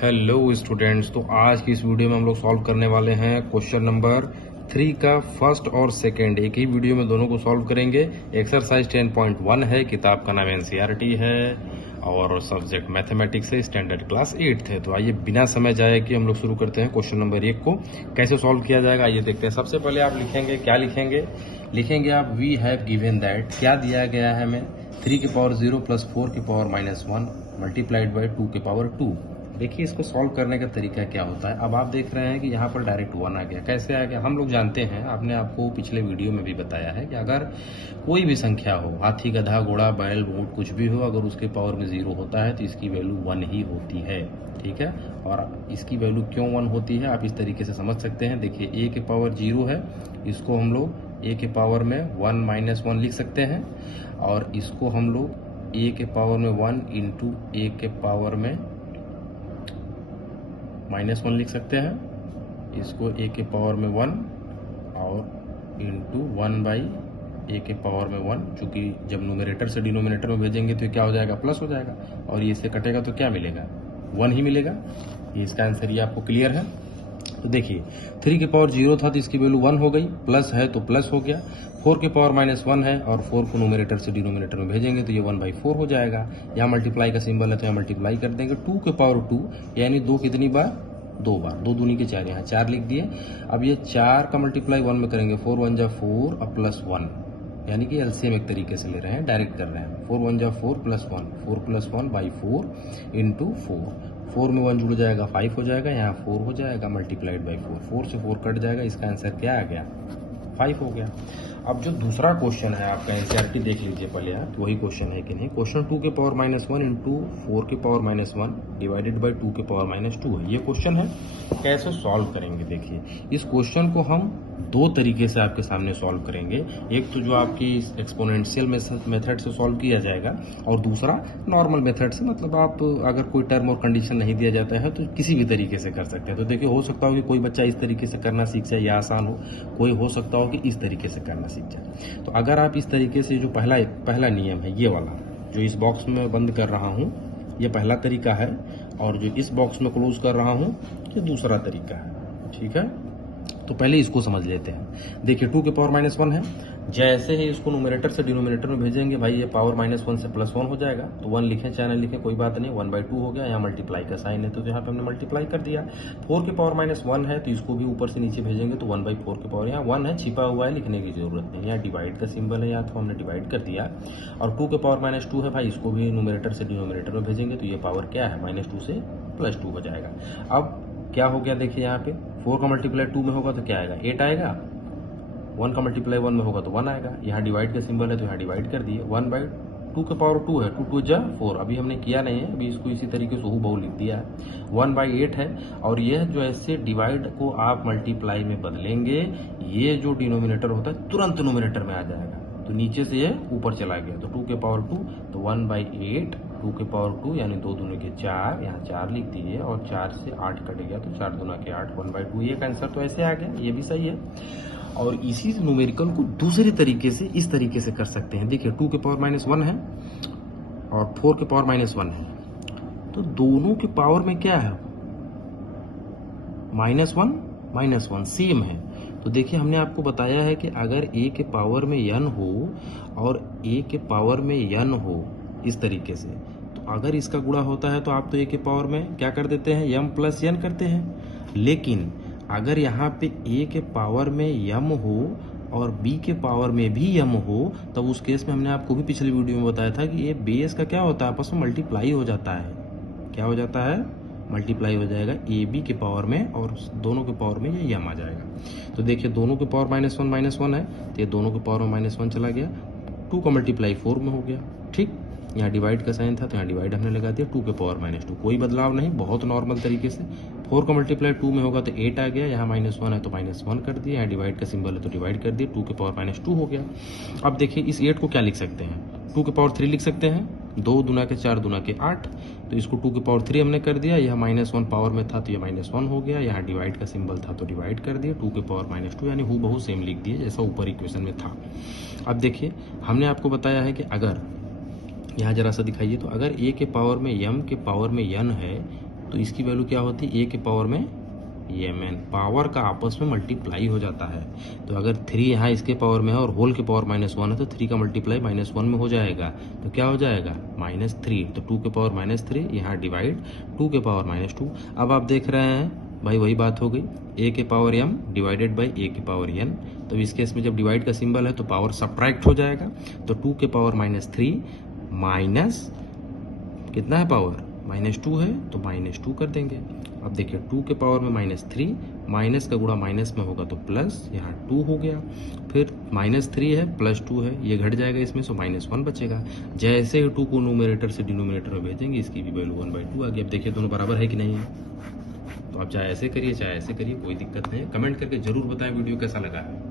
Hello students, तो आज की इस वीडियो में हम लोग सॉल्व करने वाले हैं क्वेश्चन नंबर 3 का फर्स्ट और सेकंड। एक ही वीडियो में दोनों को सॉल्व करेंगे। एक्सरसाइज 10.1 है, किताब का नाम एनसीईआरटी है और सब्जेक्ट मैथमेटिक्स है, स्टैंडर्ड क्लास 8 है। तो आइए बिना समय जाए कि हम लोग शुरू करते हैं। क्वेश्चन नंबर 1 को कैसे सॉल्व किया जाएगा आइए देखते हैं। सबसे पहले आप लिखेंगे, क्या लिखेंगे आप वी हैव गिवन दैट, क्या दिया गया है हमें, 3 की पावर 0 प्लस 4 की पावर -1 मल्टीप्लाइड बाई 2 की पावर 2। देखिए इसको सॉल्व करने का तरीका क्या होता है। अब आप देख रहे हैं कि यहाँ पर डायरेक्ट 1 आ गया। कैसे आ गया हम लोग जानते हैं, आपने आपको पिछले वीडियो में भी बताया है कि अगर कोई भी संख्या हो, हाथी गधा घोड़ा बैल ऊंट कुछ भी हो, अगर उसके पावर में 0 होता है तो इसकी वैल्यू 1 ही होती है। ठीक है, और इसकी वैल्यू क्यों 1 होती है आप इस तरीके से समझ सकते हैं। देखिए a के पावर 0 है, इसको हम लोग a के पावर में 1 - 1 लिख सकते हैं, और इसको हम लोग a के पावर में 1 इंटू a के पावर में -1 लिख सकते हैं। इसको a के पावर में 1 और इंटू 1 बाई a के पावर में 1, चूंकि जब न्यूमरेटर से डिनोमिनेटर में भेजेंगे तो ये क्या हो जाएगा, प्लस हो जाएगा, और ये इससे कटेगा तो क्या मिलेगा, 1 ही मिलेगा। ये इसका आंसर, ये आपको क्लियर है। तो देखिए 3 के पावर 0 था तो इसकी वैल्यू 1 हो गई, प्लस है तो प्लस हो गया। 4 के पावर -1 है और 4 को न्यूमरेटर से डिनोमिनेटर में भेजेंगे तो ये 1/4 हो जाएगा। यहाँ मल्टीप्लाई का सिंबल है तो यहाँ मल्टीप्लाई कर देंगे। 2 के पावर 2 यानी 2 कितनी बार, 2 बार, 2 दूनी के 4, यहाँ 4 लिख दिए। अब ये 4 का मल्टीप्लाई 1 में करेंगे, 4 1 जा 4 और प्लस 1, यानी कि एलसीएम एक तरीके से ले रहे हैं, डायरेक्ट कर रहे हैं। 4 1 जा 4 प्लस 1, 4 प्लस 1/4 इंटू 4 में 1 जुड़ जाएगा 5 हो जाएगा, यहाँ 4 हो जाएगा मल्टीप्लाइड बाई 4 से 4 कट जाएगा, इसका आंसर क्या आ गया, 5 हो गया। अब जो दूसरा क्वेश्चन है आपका एनसीईआरटी देख लीजिए पहले आप, वही क्वेश्चन है कि नहीं। क्वेश्चन 2 के पावर -1 इंटू 4 के पावर -1 डिवाइडेड बाई 2 के पावर -2 है, ये क्वेश्चन है। कैसे सॉल्व करेंगे, देखिए इस क्वेश्चन को हम दो तरीके से आपके सामने सॉल्व करेंगे। एक तो जो आपकी एक्सपोनेंशियल मेथड से सॉल्व किया जाएगा, और दूसरा नॉर्मल मेथड से, मतलब आप अगर कोई टर्म और कंडीशन नहीं दिया जाता है तो किसी भी तरीके से कर सकते हैं। तो देखिए हो सकता हो कि कोई बच्चा इस तरीके से करना सीख जाए, या आसान हो, कोई हो सकता हो कि इस तरीके से करना सीख जाए। तो अगर आप इस तरीके से, जो पहला नियम है ये वाला, जो इस बॉक्स में बंद कर रहा हूँ ये पहला तरीका है, और जो इस बॉक्स में क्लोज कर रहा हूँ ये दूसरा तरीका है। ठीक है, तो पहले इसको समझ लेते हैं। देखिए 2 के पावर -1 है, जैसे ही इसको न्यूमरेटर से डिनोमिनेटर में भेजेंगे भाई ये पावर -1 से +1 हो जाएगा, तो 1 लिखें चाहे ना लिखें कोई बात नहीं, 1/2 हो गया। यहाँ मल्टीप्लाई का साइन है तो यहाँ पे हमने मल्टीप्लाई कर दिया। 4 के पावर -1 है तो इसको भी ऊपर से नीचे भेजेंगे तो 1/4 के पावर, यहाँ 1 है छिपा हुआ है, लिखने की जरूरत नहीं, यहाँ डिवाइड का सिंबल है, यहाँ तो हमने डिवाइड कर दिया। और 2 के पावर -2 है भाई, इसको भी न्यूमरेटर से डिनोमिनेटर में भेजेंगे तो ये पावर क्या है, -2 से +2 हो जाएगा। अब क्या हो गया, देखिए यहाँ पे 4 का मल्टीप्लाई 2 में होगा तो क्या आएगा, 8 आएगा। 1 का मल्टीप्लाई 1 में होगा तो 1 आएगा। यहाँ डिवाइड का सिंबल है तो यहाँ डिवाइड कर दिए। 1/2 के पावर 2 है, 2 2 जा 4, अभी हमने किया नहीं है, अभी इसको इसी तरीके से हूबहू लिख दिया है। 1/8 है, और यह जो ऐसे डिवाइड को आप मल्टीप्लाई में बदलेंगे, ये जो डिनोमिनेटर होता है तुरंत न्यूमरेटर में आ जाएगा, तो नीचे से ये ऊपर चला गया, तो 2 के पावर 2 तो 1/8, 2 के पावर 2 यानी 2 दूनी के 4, यहाँ 4 लिख दीजिए, और 4 से 8 कट गया तो 4 दूना के 8, 1/2। ये आंसर तो ऐसे आ गया, ये भी सही है। और इसी न्यूमेरिकल को दूसरे तरीके से इस तरीके से कर सकते हैं। देखिए 2 के पावर -1 है और 4 के पावर -1 है, तो दोनों के पावर में क्या है, -1 सेम है। तो देखिए हमने आपको बताया है कि अगर a के पावर में n हो और a के पावर में n हो इस तरीके से, तो अगर इसका गुणा होता है तो आप तो a के पावर में क्या कर देते हैं, m + n करते हैं। लेकिन अगर यहाँ पे a के पावर में m हो और b के पावर में भी m हो, तब उस केस में हमने आपको भी पिछले वीडियो में बताया था कि ये बेस का क्या होता है, आपस में मल्टीप्लाई हो जाता है। क्या हो जाता है, मल्टीप्लाई हो जाएगा ए बी के पावर में, और दोनों के पावर में ये m आ जाएगा। तो देखिए दोनों के पावर -1 है, तो ये दोनों के पावर में -1 चला गया। 2 का मल्टीप्लाई 4 में हो गया। ठीक, यहाँ डिवाइड का साइन था तो यहाँ डिवाइड हमने लगा दिया, 2 के पावर -2, कोई बदलाव नहीं, बहुत नॉर्मल तरीके से। 4 का मल्टीप्लाई 2 में होगा तो 8 आ गया, यहाँ -1 है तो -1 कर दिया, यहाँ डिवाइड का सिंबल है तो डिवाइड कर दिया, 2 के पावर -2 हो गया। अब देखिए इस 8 को क्या लिख सकते हैं, 2 के पावर 3 लिख सकते हैं, 2 दूना के 4 दूना के 8, तो इसको 2 के पावर 3 हमने कर दिया। यह -1 पावर में था तो यह -1 हो गया, यहाँ डिवाइड का सिंबल था तो डिवाइड कर दिया, 2 के पावर -2 यानी हूबहू सेम लिख दिए जैसा ऊपर इक्वेशन में था। अब देखिए हमने आपको बताया है कि अगर यहाँ जरा सा दिखाइए, तो अगर a के पावर में m के पावर में n है, तो इसकी वैल्यू क्या होती है, ए के पावर में mn, पावर का आपस में मल्टीप्लाई हो जाता है। तो अगर 3 यहाँ इसके पावर में है और होल के पावर -1 है तो 3 का मल्टीप्लाई -1 में हो जाएगा, तो क्या हो जाएगा -3। तो 2 के पावर -3 यहाँ डिवाइड 2 के पावर -2। अब आप देख रहे हैं भाई वही बात हो गई, a के power m divided by a के पावर n। तो इस केस में जब डिवाइड का सिंबल है तो पावर सब्ट्रैक्ट हो जाएगा। तो 2 के पावर -3 माइनस कितना है पावर -2 है तो -2 कर देंगे। अब देखिए 2 के पावर में -3, माइनस का गुणा माइनस में होगा तो प्लस, यहाँ 2 हो गया, फिर -3 है +2 है, ये घट जाएगा इसमें, सो -1 बचेगा। जैसे ही 2 को न्यूमरेटर से डिनोमिनेटर में भेजेंगे इसकी भी वैल्यू 1/2 आ गई। अब देखिए दोनों बराबर है कि नहीं है। तो आप चाहे ऐसे करिए चाहे ऐसे करिए, कोई दिक्कत नहीं है। कमेंट करके जरूर बताएं वीडियो कैसा लगा है।